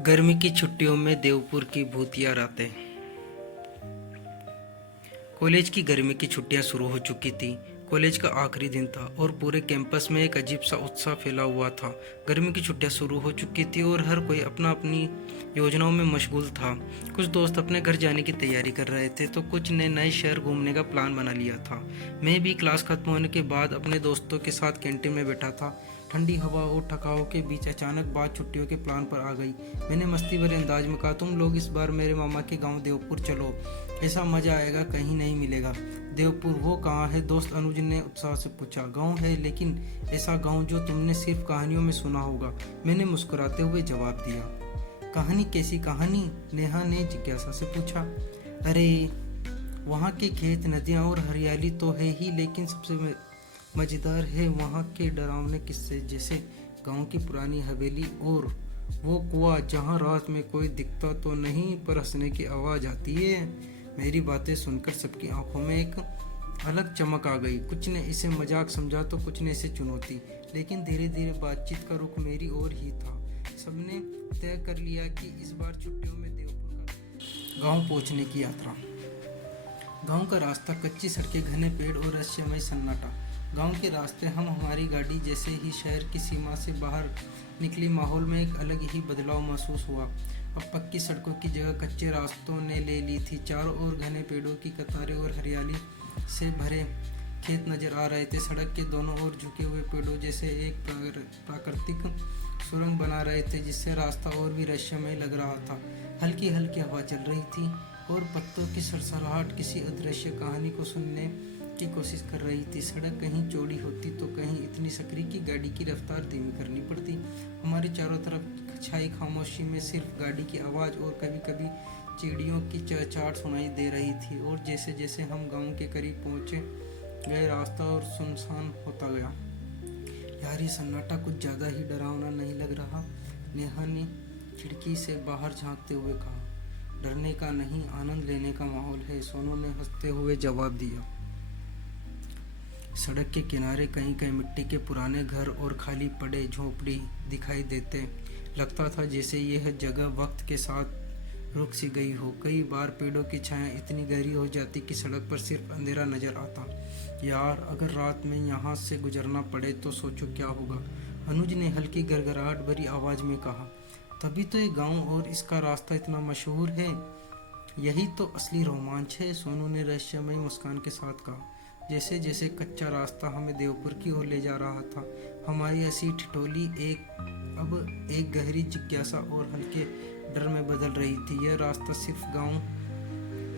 गर्मी की छुट्टियों में देवपुर की भूतिया रातें। कॉलेज की गर्मी की छुट्टियां शुरू हो चुकी थी। कॉलेज का आखिरी दिन था और पूरे कैंपस में एक अजीब सा उत्साह फैला हुआ था। गर्मी की छुट्टियां शुरू हो चुकी थी और हर कोई अपना अपनी योजनाओं में मशगूल था। कुछ दोस्त अपने घर जाने की तैयारी कर रहे थे तो कुछ ने नए शहर घूमने का प्लान बना लिया था। मैं भी क्लास खत्म होने के बाद अपने दोस्तों के साथ कैंटीन में बैठा था। ठंडी हवा और थकाव के बीच अचानक बात छुट्टियों के प्लान पर आ गई। मैंने मस्ती भरे अंदाज में कहा, तुम लोग इस बार मेरे मामा के गांव देवपुर चलो, ऐसा मजा आएगा कहीं नहीं मिलेगा। देवपुर वो कहाँ है? दोस्त अनुज ने उत्साह से पूछा। गांव है, लेकिन ऐसा गांव जो तुमने सिर्फ कहानियों में सुना होगा, मैंने मुस्कुराते हुए जवाब दिया। कहानी? कैसी कहानी? नेहा ने जिज्ञासा से पूछा। अरे वहाँ के खेत, नदियाँ और हरियाली तो है ही, लेकिन सबसे मज़ेदार है वहाँ के डरावने किस्से, जैसे गांव की पुरानी हवेली और वो कुआं जहाँ रात में कोई दिखता तो नहीं पर हंसने की आवाज़ आती है। मेरी बातें सुनकर सबकी आंखों में एक अलग चमक आ गई। कुछ ने इसे मजाक समझा तो कुछ ने इसे चुनौती, लेकिन धीरे धीरे बातचीत का रुख मेरी ओर ही था। सबने तय कर लिया कि इस बार छुट्टियों में देवपुर का गांव पहुंचने की यात्रा। गांव का रास्ता, कच्ची सड़कें, घने पेड़ और रहस्यमय सन्नाटा। गांव के रास्ते हम हमारी गाड़ी जैसे ही शहर की सीमा से बाहर निकली, माहौल में एक अलग ही बदलाव महसूस हुआ। अब पक्की सड़कों की जगह कच्चे रास्तों ने ले ली थी। चारों ओर घने पेड़ों की कतारें और हरियाली से भरे खेत नजर आ रहे थे। सड़क के दोनों ओर झुके हुए पेड़ों जैसे एक प्राकृतिक सुरंग बना रहे थे, जिससे रास्ता और भी रहस्यमय लग रहा था। हल्की हल्की हवा चल रही थी और पत्तों की सरसराहट किसी अदृश्य कहानी को सुनने की कोशिश कर रही थी। सड़क कहीं चौड़ी होती तो कहीं इतनी सकरी कि गाड़ी की रफ्तार धीमी करनी पड़ती। हमारे चारों तरफ छाई खामोशी में सिर्फ गाड़ी की आवाज़ और कभी कभी चिड़ियों की चहचहाट सुनाई दे रही थी। और जैसे जैसे हम गांव के करीब पहुंचे गए, रास्ता और सुनसान होता गया। यार, ये सन्नाटा कुछ ज़्यादा ही डरावना नहीं लग रहा? नेहा ने खिड़की से बाहर झांकते हुए कहा। डरने का नहीं, आनंद लेने का माहौल है, सोनू ने हंसते हुए जवाब दिया। सड़क के किनारे कहीं कहीं मिट्टी के पुराने घर और खाली पड़े झोपड़ी दिखाई देते। लगता था जैसे यह जगह वक्त के साथ रुक सी गई हो। कई बार पेड़ों की छाया इतनी गहरी हो जाती कि सड़क पर सिर्फ अंधेरा नजर आता। यार, अगर रात में यहाँ से गुजरना पड़े तो सोचो क्या होगा, अनुज ने हल्की गड़गड़ाहट भरी आवाज़ में कहा। तभी तो ये गांव और इसका रास्ता इतना मशहूर है। यही तो असली रोमांच है, सोनू ने रहस्यमय मुस्कान के साथ कहा। जैसे जैसे कच्चा रास्ता हमें देवपुर की ओर ले जा रहा था, हमारी हंसी ठिठोली अब एक गहरी जिज्ञासा और हल्के डर में बदल रही थी। यह रास्ता सिर्फ गांव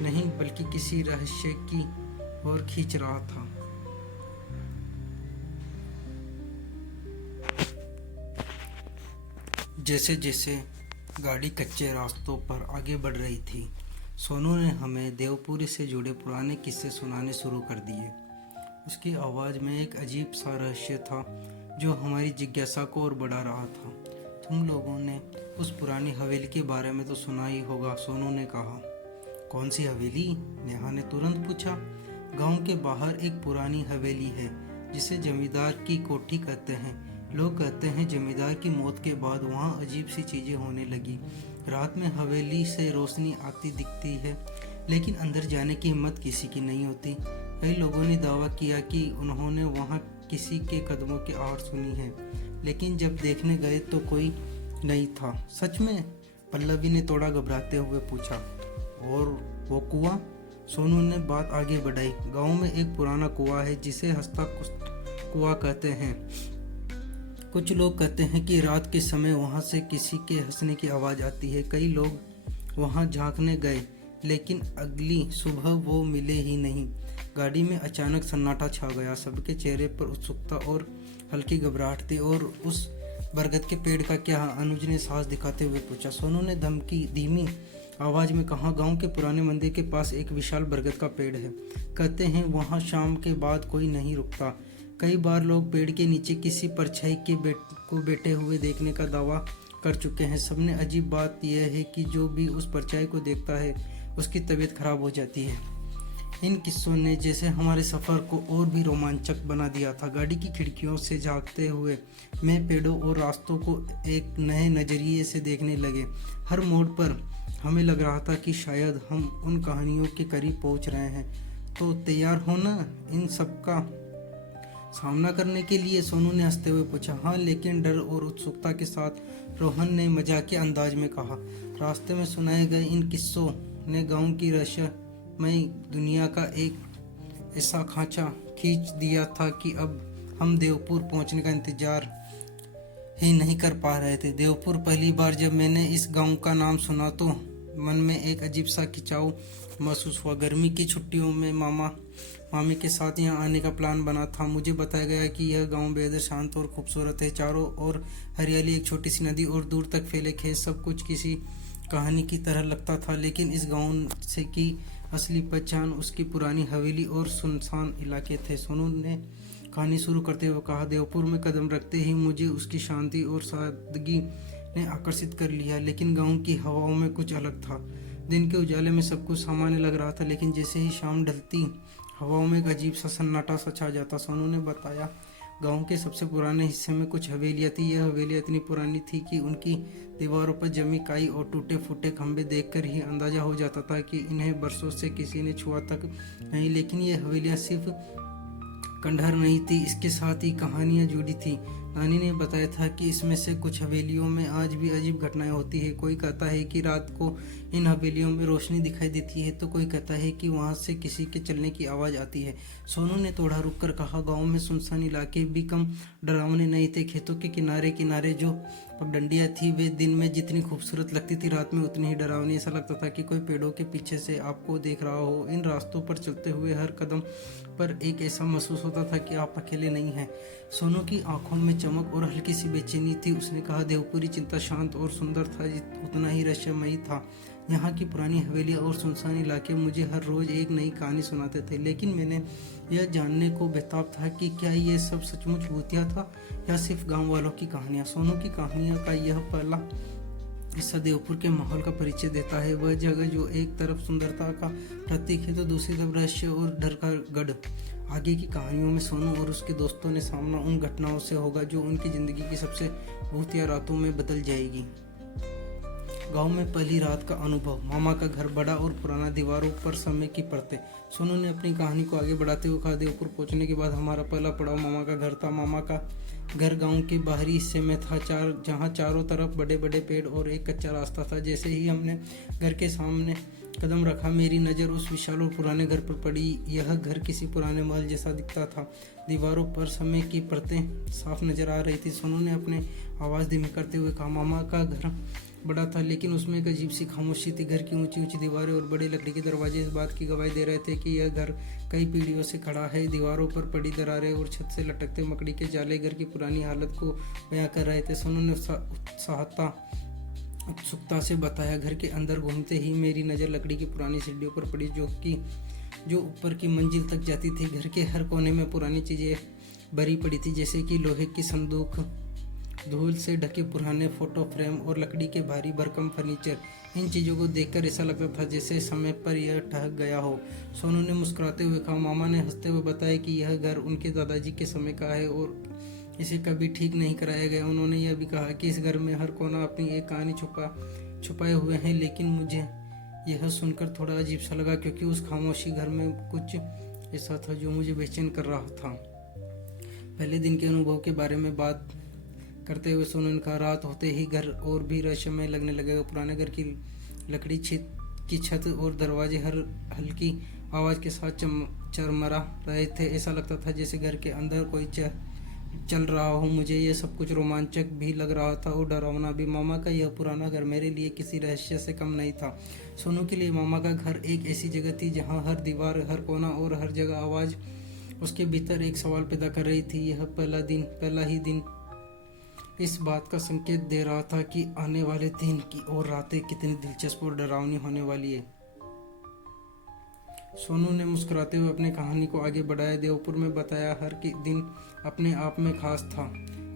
नहीं बल्कि किसी रहस्य की ओर खींच रहा था। जैसे जैसे गाड़ी कच्चे रास्तों पर आगे बढ़ रही थी, सोनू ने हमें देवपुरी से जुड़े पुराने किस्से सुनाने शुरू कर दिए। उसकी आवाज़ में एक अजीब सा रहस्य था जो हमारी जिज्ञासा को और बढ़ा रहा था। तुम लोगों ने उस पुरानी हवेली के बारे में तो सुना ही होगा, सोनू ने कहा। कौन सी हवेली? नेहा ने तुरंत पूछा। गांव के बाहर एक पुरानी हवेली है जिसे जमींदार की कोठी कहते हैं। लोग कहते हैं जमींदार की मौत के बाद वहाँ अजीब सी चीज़ें होने लगी। रात में हवेली से रोशनी आती दिखती है, लेकिन अंदर जाने की हिम्मत किसी की नहीं होती। कई लोगों ने दावा किया कि उन्होंने वहाँ किसी के कदमों की आवाज़ सुनी है, लेकिन जब देखने गए तो कोई नहीं था। सच में? पल्लवी ने थोड़ा घबराते हुए पूछा। और वो कुआं? सोनू ने बात आगे बढ़ाई। गांव में एक पुराना कुआं है जिसे हंसता कुआं कहते हैं। कुछ लोग कहते हैं कि रात के समय वहाँ से किसी के हंसने की आवाज़ आती है। कई लोग वहाँ झांकने गए, लेकिन अगली सुबह वो मिले ही नहीं। गाड़ी में अचानक सन्नाटा छा गया। सबके चेहरे पर उत्सुकता और हल्की घबराहट थी। और उस बरगद के पेड़ का क्या? अनुज ने साहस दिखाते हुए पूछा। सोनू ने धीमी आवाज़ में कहा। गांव के पुराने मंदिर के पास एक विशाल बरगद का पेड़ है। कहते हैं वहाँ शाम के बाद कोई नहीं रुकता। कई बार लोग पेड़ के नीचे किसी परछाई को बैठे हुए देखने का दावा कर चुके हैं। सबने अजीब बात यह है कि जो भी उस परछाई को देखता है उसकी तबीयत खराब हो जाती है। इन किस्सों ने जैसे हमारे सफ़र को और भी रोमांचक बना दिया था। गाड़ी की खिड़कियों से झांकते हुए मैं पेड़ों और रास्तों को एक नए नज़रिए से देखने लगे। हर मोड़ पर हमें लग रहा था कि शायद हम उन कहानियों के करीब पहुंच रहे हैं। तो तैयार हो ना इन सब का सामना करने के लिए? सोनू ने हंसते हुए पूछा। हाँ, लेकिन डर और उत्सुकता के साथ, रोहन ने मजाकिया अंदाज में कहा। रास्ते में सुनाए गए इन किस्सों ने गांव की रहस्यमयी दुनिया का एक ऐसा खांचा खींच दिया था कि अब हम देवपुर पहुंचने का इंतजार ही नहीं कर पा रहे थे। देवपुर पहली बार जब मैंने इस गांव का नाम सुना तो मन में एक अजीब सा खिंचाव महसूस हुआ। गर्मी की छुट्टियों में मामी के साथ यहाँ आने का प्लान बना था। मुझे बताया गया कि यह गांव बेहद शांत और खूबसूरत है। चारों ओर हरियाली, एक छोटी सी नदी और दूर तक फैले खेत, सब कुछ किसी कहानी की तरह लगता था। लेकिन इस गांव से की असली पहचान उसकी पुरानी हवेली और सुनसान इलाके थे। सोनू ने कहानी शुरू करते हुए कहा। देवपुर में कदम रखते ही मुझे उसकी शांति और सादगी ने आकर्षित कर लिया, लेकिन गांव की हवाओं में कुछ अलग था। दिन के उजाले में सब कुछ सामान्य लग रहा था, लेकिन जैसे ही शाम ढलती हवाओं में एक अजीब सा सन्नाटा सा छा जाता। सोनू ने बताया, गांव के सबसे पुराने हिस्से में कुछ हवेलियां थी। यह हवेलियां इतनी पुरानी थी कि उनकी दीवारों पर जमी काई और टूटे फूटे खंभे देखकर ही अंदाजा हो जाता था कि इन्हें बरसों से किसी ने छुआ तक नहीं। लेकिन ये हवेलियां सिर्फ खंडहर नहीं थी, इसके साथ ही कहानियां जुड़ी थी। नानी ने बताया था कि इसमें से कुछ हवेलियों में आज भी अजीब घटनाएं होती है। कोई कहता है कि रात को इन हवेलियों में रोशनी दिखाई देती है, तो कोई कहता है कि वहां से किसी के चलने की आवाज़ आती है। सोनू ने थोड़ा रुक कर कहा, गाँव में सुनसान इलाके भी कम डरावने नहीं थे। खेतों के किनारे किनारे जो पगडंडियाँ थी वे दिन में जितनी खूबसूरत लगती थी, रात में उतनी ही डरावनी। ऐसा लगता था कि कोई पेड़ों के पीछे से आपको देख रहा हो। इन रास्तों पर चलते हुए हर कदम पर एक ऐसा महसूस होता था कि आप अकेले नहीं हैं। सोनू की आंखों में चमक और हल्की सी बेचैनी थी। उसने कहा, देवपुरी चिंता शांत और सुंदर था, उतना ही रहस्यमयी था। यहाँ की पुरानी हवेलियाँ और सुनसान इलाके मुझे हर रोज एक नई कहानी सुनाते थे, लेकिन मैंने यह जानने को बेताब था कि क्या ये सब सचमुच भूतिया था या सिर्फ गांव वालों की कहानियाँ। सोनू की कहानियों का यह पहला हिस्सा देवपुर के माहौल का परिचय देता है। वह जगह जो एक तरफ सुंदरता का प्रतीक है तो दूसरी तरफ रहस्य और डर का गढ़। आगे की कहानियों में सोनू और उसके दोस्तों ने सामना उन घटनाओं से होगा जो उनकी जिंदगी की सबसे भूतिया रातों में बदल जाएगी। गांव में पहली रात का अनुभव। मामा का घर बड़ा और पुराना, दीवारों पर समय की परतें। सोनू ने अपनी कहानी को आगे बढ़ाते हुए कहा, देवपुर पहुंचने के बाद हमारा पहला पड़ाव मामा का घर था। मामा का घर गांव के बाहरी हिस्से में था, जहां चारों तरफ बड़े बड़े पेड़ और एक कच्चा रास्ता था। जैसे ही हमने घर के सामने कदम रखा, मेरी नज़र उस विशाल और पुराने घर पर पड़ी। यह घर किसी पुराने महल जैसा दिखता था। दीवारों पर समय की परतें साफ नजर आ रही थी। सोनू ने अपने आवाज़ धीमी करते हुए कहा, मामा का घर बड़ा था, लेकिन उसमें एक अजीब सी खामोशी थी। घर की ऊंची ऊंची दीवारें और बड़े लकड़ी के दरवाजे इस बात की गवाही दे रहे थे कि यह घर कई पीढ़ियों से खड़ा है। दीवारों पर पड़ी दरारें और छत से लटकते मकड़ी के जाले घर की पुरानी हालत को बयां कर रहे थे। सोनू ने उत्सुकता से बताया, घर के अंदर घूमते ही मेरी नज़र लकड़ी की पुरानी सीढ़ियों पर पड़ी जो ऊपर की मंजिल तक जाती थी। घर के हर कोने में पुरानी चीज़ें भरी पड़ी थी, जैसे कि लोहे की संदूक, धूल से ढके पुराने फोटो फ्रेम और लकड़ी के भारी भरकम फर्नीचर। इन चीज़ों को देखकर ऐसा लगता था जैसे समय पर यह ठहर गया हो। सोनू ने मुस्कुराते हुए कहा। मामा ने हंसते हुए बताया कि यह घर उनके दादाजी के समय का है और इसे कभी ठीक नहीं कराया गया। उन्होंने यह भी कहा कि इस घर में हर कोना अपनी एक कहानी छुपाए हुए हैं। लेकिन मुझे यह सुनकर थोड़ा अजीब सा लगा, क्योंकि उस खामोशी घर में कुछ ऐसा था जो मुझे बेचैन कर रहा था। पहले दिन के अनुभव के बारे में बात करते हुए सोनू ने कहा, रात होते ही घर और भी रहस्यमय लगने लगेगा। पुराने घर की लकड़ी की छत और दरवाजे हर हल्की आवाज़ के साथ चरमरा रहे थे। ऐसा लगता था जैसे घर के अंदर कोई चल रहा हो। मुझे यह सब कुछ रोमांचक भी लग रहा था और डरावना भी। मामा का यह पुराना घर मेरे लिए किसी रहस्य से कम नहीं था। सोनू के लिए मामा का घर एक ऐसी जगह थी जहाँ हर दीवार, हर कोना और हर जगह आवाज़ उसके भीतर एक सवाल पैदा कर रही थी। यह पहला ही दिन इस बात का संकेत दे रहा था कि आने वाले दिन की और रातें कितनी दिलचस्प और डरावनी होने वाली है। सोनू ने मुस्कुराते हुए अपनी कहानी को आगे बढ़ाया। देवपुर में बताया हर दिन अपने आप में खास था।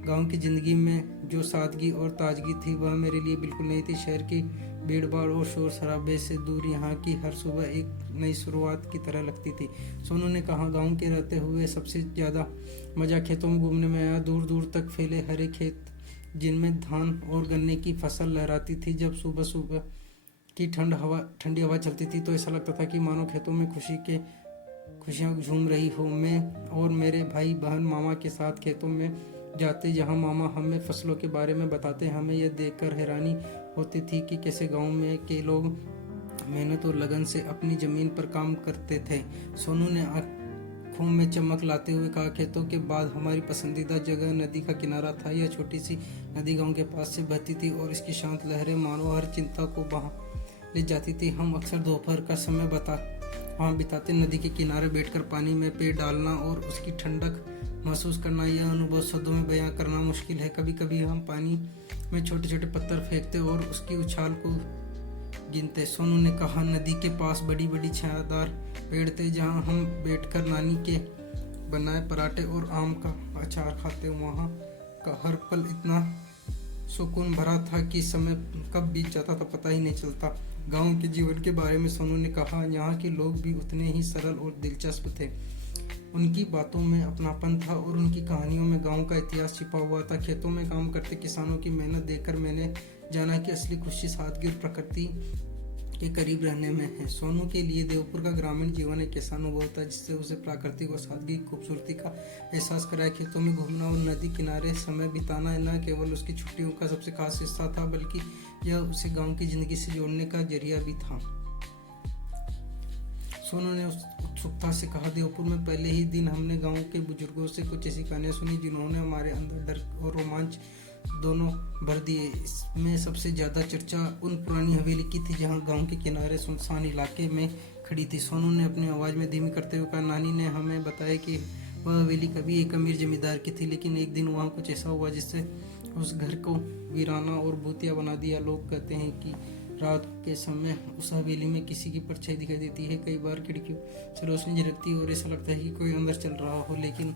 गांव की ज़िंदगी में जो सादगी और ताजगी थी वह मेरे लिए बिल्कुल नहीं थी। शहर की भीड़ भाड़ और शोर शराबे से दूर यहाँ की हर सुबह एक नई शुरुआत की तरह लगती थी। सोनू ने कहा, गांव के रहते हुए सबसे ज़्यादा मज़ा खेतों में घूमने में आया। दूर दूर तक फैले हरे खेत जिनमें धान और गन्ने की फसल लहराती थी। जब सुबह सुबह की ठंडी हवा चलती थी तो ऐसा लगता था कि मानो खेतों में खुशियाँ झूम रही हो। मैं और मेरे भाई बहन मामा के साथ खेतों में जाते, जहाँ मामा हमें फसलों के बारे में बताते। हमें यह देखकर हैरानी होती थी कि कैसे गांव में के लोग मेहनत और लगन से अपनी ज़मीन पर काम करते थे। सोनू ने आँखों में चमक लाते हुए कहा, खेतों के बाद हमारी पसंदीदा जगह नदी का किनारा था। यह छोटी सी नदी गांव के पास से बहती थी और इसकी शांत लहरें मानो हर चिंता को बहा ले जाती थी। हम अक्सर दोपहर का समय वहाँ बिताते। नदी के किनारे बैठकर पानी में पैर डालना और उसकी ठंडक महसूस करना, यह अनुभव शब्दों में बयां करना मुश्किल है। कभी कभी हम पानी में छोटे छोटे पत्थर फेंकते और उसकी उछाल को गिनते। सोनू ने कहा, नदी के पास बड़ी बड़ी छायादार पेड़ थे जहाँ हम बैठकर नानी के बनाए पराठे और आम का अचार खाते। वहाँ का हर पल इतना सुकून भरा था कि समय कब बीत जाता था पता ही नहीं चलता। गांव के जीवन के बारे में सोनू ने कहा, यहाँ के लोग भी उतने ही सरल और दिलचस्प थे। उनकी बातों में अपनापन था और उनकी कहानियों में गांव का इतिहास छिपा हुआ था। खेतों में काम करते किसानों की मेहनत देखकर मैंने जाना कि असली खुशी सादगी और प्रकृति के करीब रहने में है। सोनू के लिए देवपुर का ग्रामीण जीवन एक ऐसा अनुभव था जिससे उसे प्राकृतिक और सादगी की खूबसूरती का एहसास कराया। खेतों में घूमना और नदी किनारे समय बिताना न केवल उसकी छुट्टियों का सबसे खास हिस्सा था, बल्कि यह उसे गांव की जिंदगी से जोड़ने का जरिया भी था। सोनू ने उत्सुकता से कहा, देवपुर में पहले ही दिन हमने गांव के बुजुर्गों से कुछ ऐसी कहानियां सुनी जिन्होंने हमारे अंदर डर और रोमांच दोनों भर दिए। इसमें सबसे ज़्यादा चर्चा उन पुरानी हवेली की थी जहां गांव के किनारे सुनसान इलाके में खड़ी थी। सोनू ने अपनी आवाज़ में धीमी करते हुए कहा, नानी ने हमें बताया कि वह हवेली कभी एक अमीर जमींदार की थी, लेकिन एक दिन वहाँ कुछ ऐसा हुआ जिससे उस घर को वीराना और भूतिया बना दिया। लोग कहते हैं कि रात के समय उस हवेली में किसी की परछाई दिखाई देती है। कई बार खिड़कियों से रोशनी झलकती है और ऐसा लगता है कि कोई अंदर चल रहा हो, लेकिन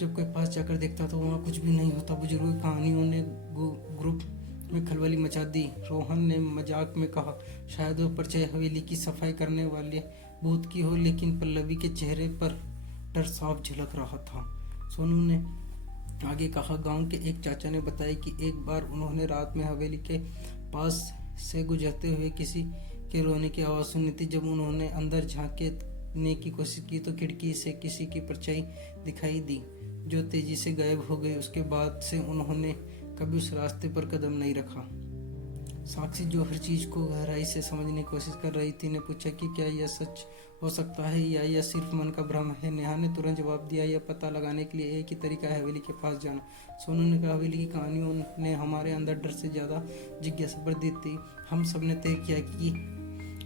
जब कोई पास जाकर देखता तो वहाँ कुछ भी नहीं होता। बुजुर्गों की कहानियों ने ग्रुप में खलबली मचा दी। रोहन ने मजाक में कहा, शायद वह परछाई हवेली की सफाई करने वाले भूत की हो, लेकिन पल्लवी के चेहरे पर डर साफ झलक रहा था। सोनू ने आगे कहा, गांव के एक चाचा ने बताया कि एक बार उन्होंने रात में हवेली के पास से गुजरते हुए किसी के रोने की आवाज़ सुनी थी। जब उन्होंने अंदर झांकने की कोशिश की तो खिड़की से किसी की परछाई दिखाई दी जो तेजी से गायब हो गई। उसके बाद से उन्होंने कभी उस रास्ते पर कदम नहीं रखा। साक्षी, जो हर चीज़ को गहराई से समझने की कोशिश कर रही थी, ने पूछा कि क्या यह सच हो सकता है या यह सिर्फ मन का भ्रम है। नेहा ने तुरंत जवाब दिया, यह पता लगाने के लिए एक ही तरीका है, हवेली के पास जाना। सोनू ने कहा, हवेली की कहानियों ने हमारे अंदर डर से ज़्यादा जिज्ञासा भर दी थी। हम सब ने तय किया कि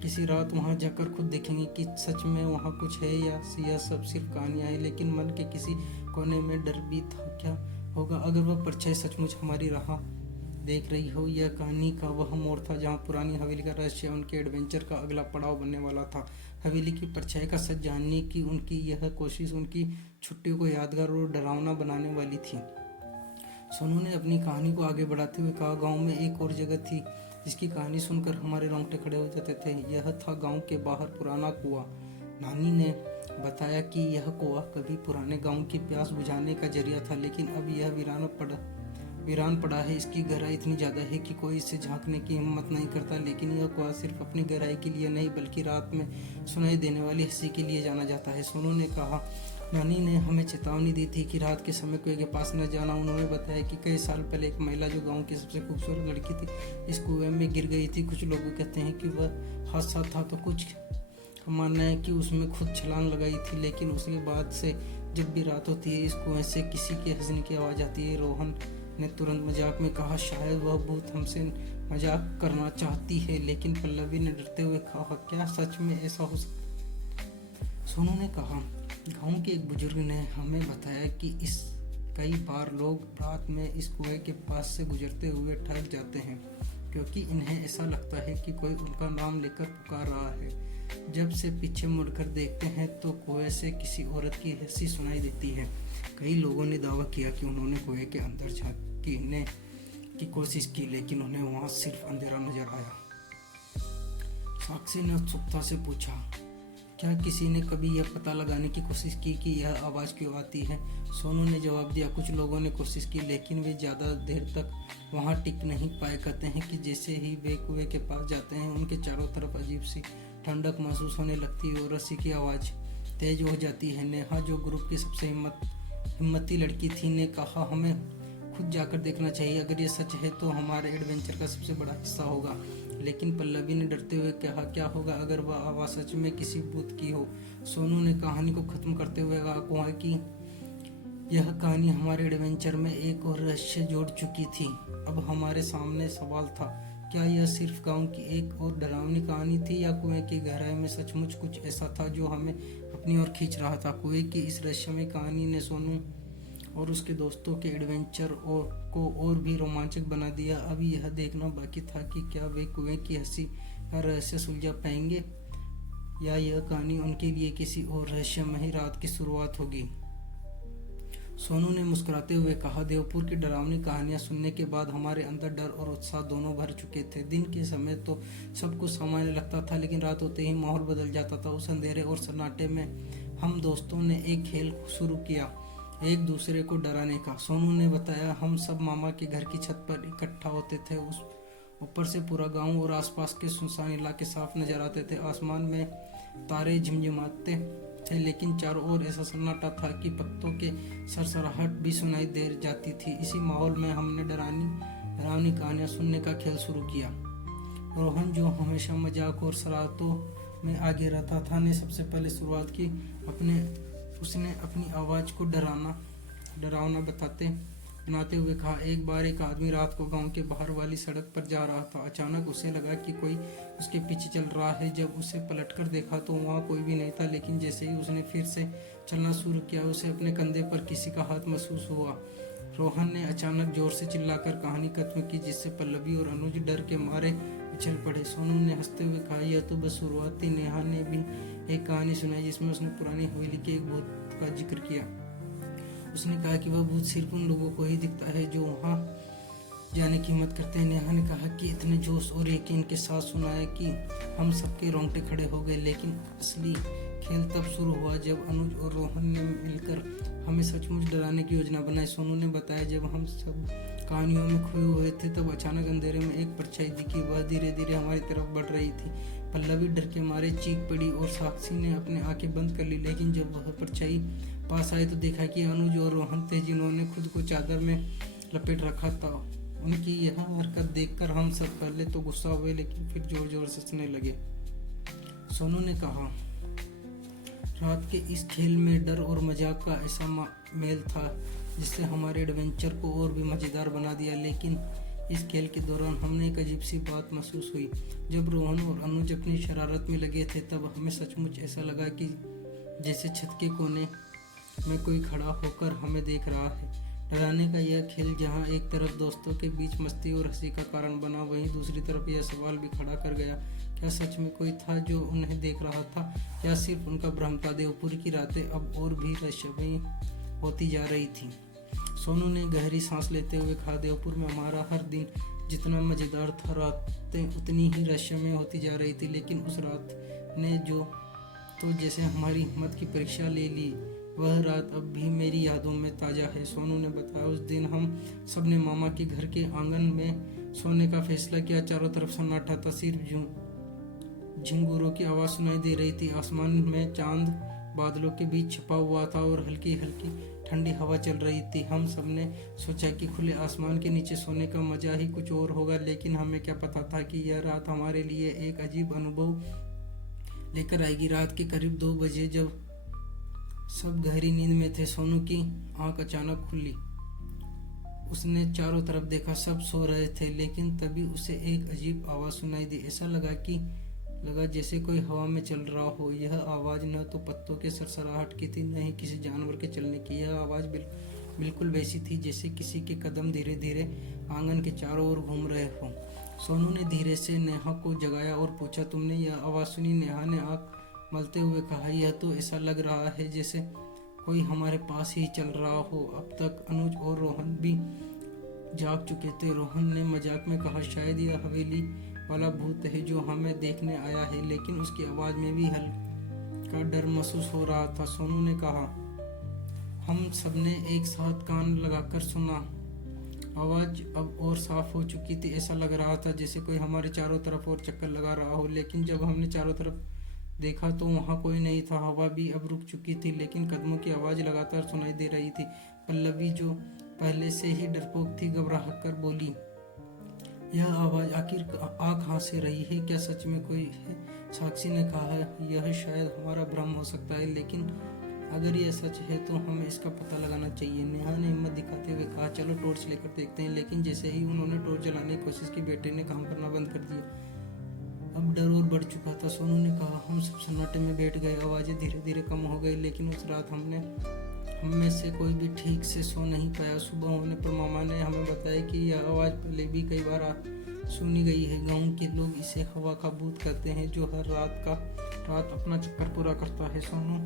किसी रात वहाँ जाकर खुद देखेंगे कि सच में वहाँ कुछ है या यह सब सिर्फ कहानियाँ हैं। लेकिन मन के किसी कोने में डर भी था, क्या होगा अगर वह परछाई सचमुच हमारी राह देख रही हो। यह कहानी का वह मोड़ था जहाँ पुरानी हवेली का रहस्य उनके एडवेंचर का अगला पड़ाव बनने वाला था। हवेली की परछाई का सच जानने की उनकी यह कोशिश उनकी छुट्टियों को यादगार और डरावना बनाने वाली थी। सोनू ने अपनी कहानी को आगे बढ़ाते हुए कहा, गांव में एक और जगह थी जिसकी कहानी सुनकर हमारे रोंगटे खड़े हो जाते थे। यह था गांव के बाहर पुराना कुआं। नानी ने बताया कि यह कुआं कभी पुराने गांव की प्यास बुझाने का जरिया था, लेकिन अब यह वीरान पड़ा है। इसकी गहराई इतनी ज़्यादा है कि कोई इसे झांकने की हिम्मत नहीं करता। लेकिन यह कुआं सिर्फ अपनी गहराई के लिए नहीं, बल्कि रात में सुनाई देने वाली हंसी के लिए जाना जाता है। सोनू ने कहा, नानी ने हमें चेतावनी दी थी कि रात के समय कुएं के पास न जाना। उन्होंने बताया कि कई साल पहले एक महिला जो गांव की सबसे खूबसूरत लड़की थी, इस कुएं में गिर गई थी। कुछ लोग कहते हैं कि वह हादसा था, तो कुछ का मानना है कि उसमें खुद छलांग लगाई थी। लेकिन उसके बाद से जब भी रात होती है, इस कुएं से किसी के हंसने की आवाज़ आती है। रोहन ने तुरंत मजाक में कहा, शायद वह भूत हमसे मजाक करना चाहती है। लेकिन पल्लवी ने डरते हुए कहा, क्या सच में ऐसा हो सकता? सोनू ने कहा, गांव के एक बुजुर्ग ने हमें बताया कि कई बार लोग रात में इस कुएं के पास से गुजरते हुए ठहर जाते हैं, क्योंकि इन्हें ऐसा लगता है कि कोई उनका नाम लेकर पुकार रहा है। जब से पीछे मुड़कर देखते हैं तो कुएं से किसी औरत की हंसी सुनाई देती है। कई लोगों ने दावा किया कि उन्होंने कुएं के अंदर झांकने की कोशिश की, लेकिन उन्हें वहां सिर्फ अंधेरा नजर आया। साक्षी ने उत्सुकता से पूछा, क्या किसी ने कभी यह पता लगाने की कोशिश की कि यह आवाज़ क्यों आती है? सोनू ने जवाब दिया, कुछ लोगों ने कोशिश की लेकिन वे ज़्यादा देर तक वहाँ टिक नहीं पाए। कहते हैं कि जैसे ही वे कुएं के पास जाते हैं उनके चारों तरफ अजीब सी ठंडक महसूस होने लगती है और रस्सी की आवाज़ तेज हो जाती है। नेहा, जो ग्रुप की सबसे हिम्मती लड़की थी, ने कहा, हमें खुद जाकर देखना चाहिए। अगर ये सच है तो हमारे एडवेंचर का सबसे बड़ा हिस्सा होगा। लेकिन पल्लवी ने डरते हुए कहा, क्या होगा अगर वह आवाज़ सच में किसी भूत की हो? सोनू ने कहानी को ख़त्म करते हुए कहा कि यह कहानी हमारे एडवेंचर में एक और रहस्य जोड़ चुकी थी। अब हमारे सामने सवाल था, क्या यह सिर्फ गांव की एक और डरावनी कहानी थी या कुएं की गहराई में सचमुच कुछ ऐसा था जो हमें अपनी ओर खींच रहा था? कुएं की इस रहस्यमय कहानी ने सोनू और उसके दोस्तों के एडवेंचर को और भी रोमांचक बना दिया। अब यह देखना बाकी था कि क्या वे कुएं की हंसी का रहस्य सुलझा पाएंगे या यह कहानी उनके लिए किसी और रहस्यमयी रात की शुरुआत होगी। सोनू ने मुस्कुराते हुए कहा, देवपुर की डरावनी कहानियां सुनने के बाद हमारे अंदर डर और उत्साह दोनों भर चुके थे। दिन के समय तो सब कुछ सामान्य लगता था, लेकिन रात होते ही माहौल बदल जाता था। उस अंधेरे और सन्नाटे में हम दोस्तों ने एक खेल शुरू किया, एक दूसरे को डराने का। सोनू ने बताया, हम सब मामा के घर की छत पर इकट्ठा होते थे। उस ऊपर से पूरा गांव और आसपास के सुनसान इलाके साफ नजर आते थे। आसमान में तारे झिमझिमाते थे, लेकिन चारों ओर ऐसा सन्नाटा था कि पत्तों के सरसराहट भी सुनाई दे जाती थी। इसी माहौल में हमने डरावनी कहानियां सुनने का खेल शुरू किया। रोहन, जो हमेशा मजाक और शरारतों में आगे रहता था, ने सबसे पहले शुरुआत की। उसने अपनी आवाज़ को डरावना बनाते हुए कहा, एक बार एक आदमी रात को गांव के बाहर वाली सड़क पर जा रहा था। अचानक उसे लगा कि कोई उसके पीछे चल रहा है। जब उसे पलटकर देखा तो वहाँ कोई भी नहीं था, लेकिन जैसे ही उसने फिर से चलना शुरू किया, उसे अपने कंधे पर किसी का हाथ महसूस हुआ। रोहन ने अचानक जोर से चिल्लाकर कहानी खत्म की, जिससे पल्लवी और अनुज डर के मारे उछल पड़े। सोनू ने हंसते हुए कहा, यह तो बस शुरुआत थी। नेहा ने भी एक कहानी सुनाई जिसमें उसने पुरानी हवेली के एक भूत का जिक्र किया। उसने कहा कि वह भूत सिर्फ उन लोगों को ही दिखता है जो वहाँ जाने की हिम्मत करते हैं। नेहा ने कहा कि इतने जोश और यकीन के साथ सुनाया कि हम सबके रोंगटे खड़े हो गए। लेकिन असली खेल तब शुरू हुआ जब अनुज और रोहन ने मिलकर हमें सचमुच डराने की योजना बनाई। सोनू ने बताया, जब हम सब कहानियों में खोए हुए थे तब अचानक अंधेरे में एक परछाई दिखी। वह धीरे धीरे हमारी तरफ बढ़ रही थी। पल्लवी डर के मारे चीख पड़ी और साक्षी ने अपनी आंखें बंद कर ली। लेकिन जब वह परछाई पास आई तो देखा कि अनुज और रोहन थे, जिन्होंने खुद को चादर में लपेट रखा था। उनकी यह हरकत देखकर हम सब पहले तो गुस्सा हुए, लेकिन फिर जोर जोर से हंसने लगे। सोनू ने कहा, रात के इस खेल में डर और मजाक का ऐसा मेल था जिससे हमारे एडवेंचर को और भी मज़ेदार बना दिया। लेकिन इस खेल के दौरान हमने एक अजीब सी बात महसूस हुई। जब रोहन और अनुज अपनी शरारत में लगे थे तब हमें सचमुच ऐसा लगा कि जैसे छत के कोने में कोई खड़ा होकर हमें देख रहा है। डराने का यह खेल जहां एक तरफ दोस्तों के बीच मस्ती और हंसी का कारण बना, वहीं दूसरी तरफ यह सवाल भी खड़ा कर गया, क्या सच में कोई था जो उन्हें देख रहा था या सिर्फ उनका भ्रम था? देवपुरी की रातें अब और भी रहस्यमयी होती जा रही थी। सोनू ने गहरी सांस लेते हुए कहा, देवपुर में हमारा हर दिन जितना मज़ेदार था, रातें उतनी ही रहस्यमय होती जा रही थी। लेकिन उस रात ने जैसे हमारी हिम्मत की परीक्षा ले ली। वह रात अब भी मेरी यादों में ताज़ा है। सोनू ने बताया, उस दिन हम सब ने मामा के घर के आंगन में सोने का फैसला किया। चारों तरफ सन्नाटा था, सिर्फ झिंगुरों की आवाज़ सुनाई दे रही थी। आसमान में चांद बादलों के बीच छिपा हुआ था और हल्की हल्की ठंडी हवा चल रही थी। हम सब ने सोचा कि खुले आसमान के नीचे सोने का मजा ही कुछ और होगा, लेकिन हमें क्या पता था कि यह रात हमारे लिए एक अजीब अनुभव लेकर आएगी। रात के करीब 2 बजे जब सब गहरी नींद में थे, सोनू की आंख अचानक खुली। उसने चारों तरफ देखा, सब सो रहे थे, लेकिन तभी उसे एक अजीब आवाज़ सुनाई दी। ऐसा लगा जैसे कोई हवा में चल रहा हो। यह आवाज़ न तो पत्तों के सरसराहट की थी, न ही किसी जानवर के चलने की। यह आवाज़ बिल्कुल वैसी थी जैसे किसी के कदम धीरे धीरे आंगन के चारों ओर घूम रहे हों। सोनू ने धीरे से नेहा को जगाया और पूछा, तुमने यह आवाज़ सुनी? नेहा ने आँख मलते हुए कहा, यह तो ऐसा लग रहा है जैसे कोई हमारे पास ही चल रहा हो। अब तक अनुज और रोहन भी जाग चुके थे। रोहन ने मजाक में कहा, शायद यह हवेली वाला भूत है जो हमें देखने आया है। लेकिन उसकी आवाज़ में भी का डर महसूस हो रहा था। सोनू ने कहा। हम सबने एक साथ कान लगाकर सुना। आवाज अब और साफ हो चुकी थी। ऐसा लग रहा था जैसे कोई हमारे चारों तरफ और चक्कर लगा रहा हो। लेकिन जब हमने चारों तरफ देखा तो वहाँ कोई नहीं था। हवा भी अब रुक चुकी थी, लेकिन कदमों की आवाज़ लगातार सुनाई दे रही थी। पल्लवी, जो पहले से ही डरपोक थी, घबरा कर बोली, यह आवाज़ आखिर आ कहाँ से रही है? क्या सच में कोई है? साक्षी ने कहा, यह शायद हमारा भ्रम हो सकता है, लेकिन अगर यह सच है तो हमें इसका पता लगाना चाहिए। नेहा ने हिम्मत दिखाते हुए कहा, चलो टॉर्च लेकर देखते हैं। लेकिन जैसे ही उन्होंने टॉर्च जलाने की कोशिश की, बेटे ने काम करना बंद कर दिया। अब डर और बढ़ चुका था। सोनू ने कहा, हम सब सन्नाटे में बैठ गए। आवाज़ें धीरे धीरे कम हो गई, लेकिन उस रात हम में से कोई भी ठीक से सो नहीं पाया। सुबह होने पर मामा ने हमें बताया कि यह आवाज़ पहले भी कई बार सुनी गई है। गांव के लोग इसे हवा का भूत कहते हैं, जो हर रात अपना चक्कर पूरा करता है। सोनू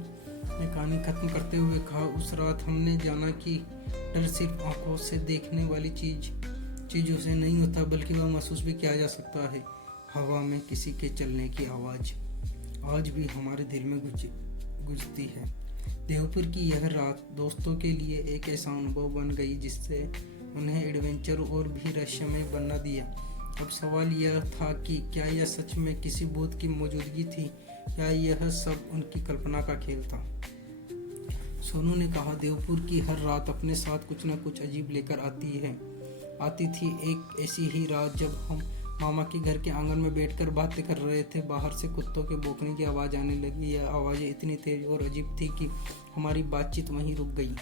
ने कहानी खत्म करते हुए कहा, उस रात हमने जाना कि डर सिर्फ आंखों से देखने वाली चीज़ों से नहीं होता, बल्कि वह महसूस भी किया जा सकता है। हवा में किसी के चलने की आवाज़ आज भी हमारे दिल में गुजती है। देवपुर की यह रात दोस्तों के लिए एक ऐसा अनुभव बन गई जिससे उन्हें एडवेंचर और भी रहस्यमय बना दिया। अब सवाल यह था कि क्या यह सच में किसी भूत की मौजूदगी थी या यह सब उनकी कल्पना का खेल था। सोनू ने कहा, देवपुर की हर रात अपने साथ कुछ न कुछ अजीब लेकर आती थी। एक ऐसी ही रात जब हम मामा के घर के आंगन में बैठकर बातें कर रहे थे, बाहर से कुत्तों के भौंकने की आवाज़ आने लगी। यह आवाज़ें इतनी तेज और अजीब थी कि हमारी बातचीत वहीं रुक गई।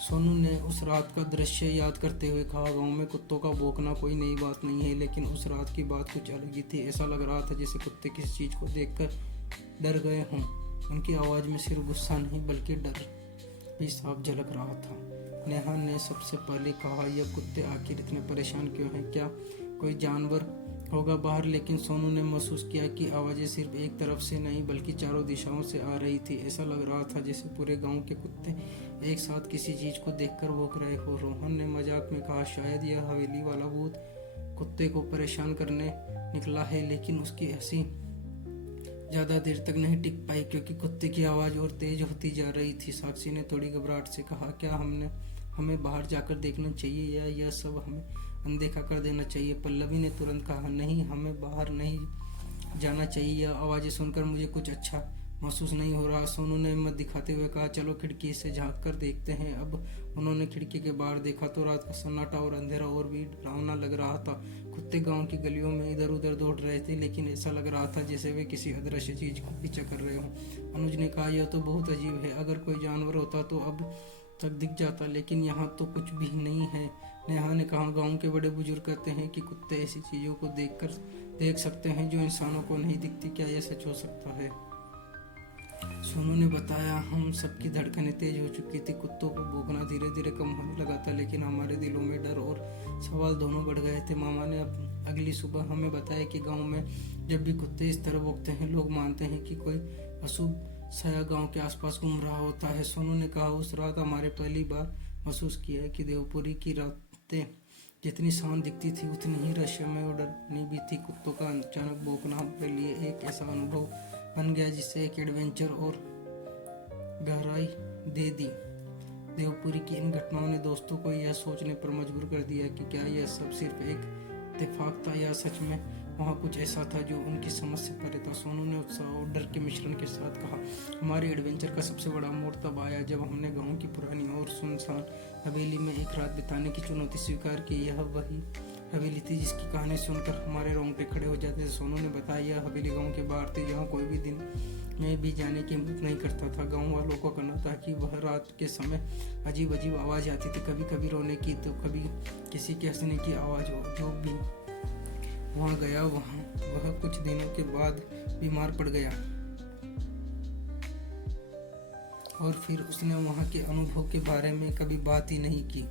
सोनू ने उस रात का दृश्य याद करते हुए कहा, गांव में कुत्तों का भौंकना कोई नई बात नहीं है, लेकिन उस रात की बात कुछ अलग ही थी। ऐसा लग रहा था जैसे कुत्ते किसी चीज़ को देखकर डर गए हों। उनकी आवाज़ में सिर्फ गुस्सा नहीं बल्कि डर भी साफ झलक रहा था। नेहा ने सबसे पहले कहा, यह कुत्ते आखिर इतने परेशान क्यों हैं? क्या कोई जानवर होगा बाहर? लेकिन सोनू ने महसूस किया कि आवाज़ें सिर्फ एक तरफ से नहीं बल्कि चारों दिशाओं से आ रही थी। ऐसा लग रहा था जैसे पूरे गांव के कुत्ते एक साथ किसी चीज़ को देखकर भौंक रहे हो। रोहन ने मजाक में कहा, शायद यह हवेली वाला भूत कुत्ते को परेशान करने निकला है। लेकिन उसकी हंसी ज़्यादा देर तक नहीं टिक पाई, क्योंकि कुत्ते की आवाज़ और तेज होती जा रही थी। साक्षी ने थोड़ी घबराहट से कहा, क्या हमें बाहर जाकर देखना चाहिए या यह सब हमें अनदेखा कर देना चाहिए? पल्लवी ने तुरंत कहा, नहीं, हमें बाहर नहीं जाना चाहिए। यह आवाज़ें सुनकर मुझे कुछ अच्छा महसूस नहीं हो रहा। सोनू ने हिम्मत दिखाते हुए कहा, चलो खिड़की से झांक कर देखते हैं। अब उन्होंने खिड़की के बाहर देखा तो रात का सन्नाटा और अंधेरा और भी डरावना लग रहा था। कुत्ते गांव की गलियों में इधर उधर दौड़ रहे थे, लेकिन ऐसा लग रहा था जैसे वे किसी अदृश्य चीज का पीछा कर रहे हों। अनुज ने कहा, यह तो बहुत अजीब है। अगर कोई जानवर होता तो अब तक दिख जाता, लेकिन यहाँ तो कुछ भी नहीं है। नेहा ने कहा, गांव के बड़े बुजुर्ग कहते हैं कि कुत्ते ऐसी चीज़ों को देख सकते हैं जो इंसानों को नहीं दिखती। क्या यह सच हो सकता है? सोनू ने बताया, हम सबकी धड़कनें तेज हो चुकी थी। कुत्तों को भौंकना धीरे धीरे कम होने लगा था, लेकिन हमारे दिलों में डर और सवाल दोनों बढ़ गए थे। मामा ने अगली सुबह हमें बताया कि गांव में जब भी कुत्ते इस तरह भौंकते हैं, लोग मानते हैं कि कोई अशुभ साया गांव के आसपास घूम रहा होता है। सोनू ने कहा, उस रात हमारे पहली बार महसूस किया कि देवपुरी की रातें जितनी शांत दिखती थी उतनी ही रहस्यमय और डरनी भी थी। कुत्तों का अचानक भौंकना हमारे लिए एक ऐसा अनुभव बन गया जिससे एक एडवेंचर और गहराई दे दी। देवपुरी की इन घटनाओं ने दोस्तों को यह सोचने पर मजबूर कर दिया कि क्या यह सब सिर्फ एक इत्तेफाक था या सच में वहाँ कुछ ऐसा था जो उनकी समझ से परे था। सोनू ने उत्साह और डर के मिश्रण के साथ कहा, हमारे एडवेंचर का सबसे बड़ा मोड़ तब आया जब हमने गांव की पुरानी और सुनसान हवेली में एक रात बिताने की चुनौती स्वीकार की। यह वही हवेली थी जिसकी कहानी सुनकर हमारे रोंगटे खड़े हो जाते थे। सोनू ने बताया, यह हवेली गाँव के बाहर थी जहाँ कोई भी दिन में भी जाने की हिम्मत नहीं करता था। गाँव वालों को कहना था कि वह रात के समय अजीब अजीब आवाज़ आती थी, कभी कभी रोने की तो कभी किसी के हंसने की आवाज़। जो भी वहाँ गया वह कुछ दिनों के बाद बीमार पड़ गया और फिर उसने वहाँ के अनुभव के बारे में कभी बात ही नहीं की।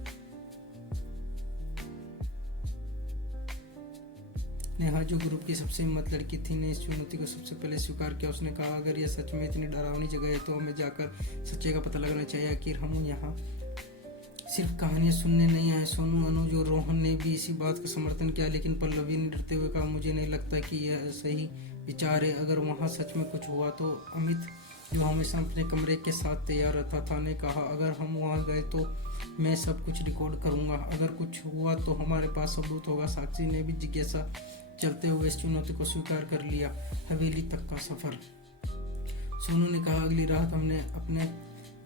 नेहा, जो ग्रुप की सबसे हिम्मत लड़की थी, ने इस चुनौती को सबसे पहले स्वीकार किया। उसने कहा, अगर यह सच में इतनी डरावनी जगह है तो हमें जाकर सच्चाई का पता लगाना चाहिए। आखिर हम यहाँ सिर्फ कहानियाँ सुनने नहीं आए। सोनू, अनुज और रोहन ने भी इसी बात का समर्थन किया, लेकिन पल्लवी ने डरते हुए कहा, मुझे नहीं लगता कि यह सही विचार है। अगर वहाँ सच में कुछ हुआ तो अमित जो हमेशा अपने कमरे के साथ तैयार रहता था, ने कहा, अगर हम वहाँ गए तो मैं सब कुछ रिकॉर्ड करूँगा। अगर कुछ हुआ तो हमारे पास सबूत होगा। साक्षी ने भी जिज्ञासा चलते हुए इस चुनौती को स्वीकार कर लिया। हवेली तक का सफ़र। सोनू ने कहा, अगली रात हमने अपने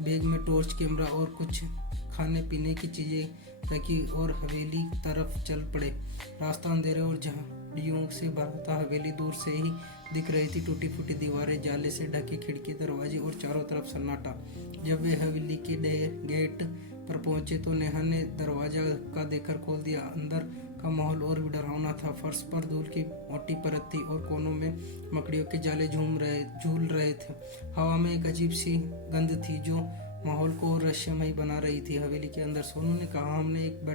बैग में टॉर्च, कैमरा और कुछ खाने पीने की चीज़ें रखी और हवेली तरफ चल पड़े। रास्ता अंधेरे और झाड़ियों से भरा था। हवेली दूर से ही दिख रही थी, टूटी फूटी दीवारें, जाले से ढके खिड़की, दरवाजे और चारों तरफ सन्नाटा। जब वे हवेली के गेट पर पहुंचे तो नेहा ने दरवाजा धक्का देकर खोल दिया। अंदर का माहौल और भी डरावना था। फर्श पर धूल की मोटी परत थी और कोनों में मकड़ियों के जाले झूल रहे थे। हवा में एक अजीब सी गंध थी जो माहौल को और रहस्यमय बना रही थी। हवेली के अंदर सोनू ने कहा, हमने एक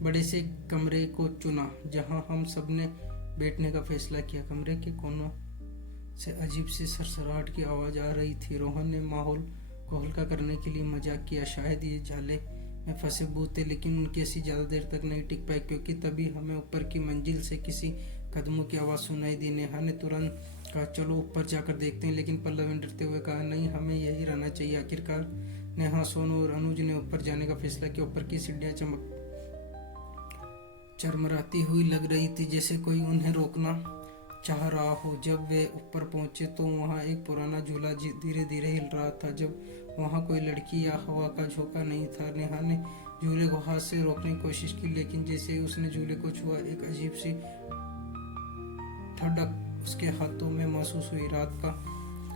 बड़े से कमरे को चुना जहां हम सब ने बैठने का फैसला किया। कमरे के कोनों से अजीब सी सरसराहट की आवाज़ आ रही थी। रोहन ने माहौल को हल्का करने के लिए मजाक किया, शायद ये जाले में फंसे भूत थे, लेकिन उनकी ऐसी ज़्यादा देर तक नहीं टिक पाए क्योंकि तभी हमें ऊपर की मंजिल से किसी कदमों की आवाज़ सुनाई दी। नेहा ने तुरंत कहा, चलो ऊपर जाकर देखते हैं, लेकिन पल्लवी ने डरते हुए कहा, नहीं, हमें यही रहना चाहिए। आखिरकार नेहा, सोनू और अनुज ने ऊपर जाने का फैसला किया। ऊपर की सीढ़ियाँ चरमराती हुई लग रही थी, जैसे कोई उन्हें रोकना चाह रहा हो। जब वे ऊपर पहुंचे तो वहां एक पुराना झूला धीरे धीरे हिल रहा था। जब वहां कोई लड़की या हवा का झोंका नहीं था। नेहा ने झूले को हाथ से रोकने की कोशिश की, लेकिन जैसे ही उसने झूले को छुआ, एक अजीब सी ठंडक उसके हाथों में महसूस हुई। रात का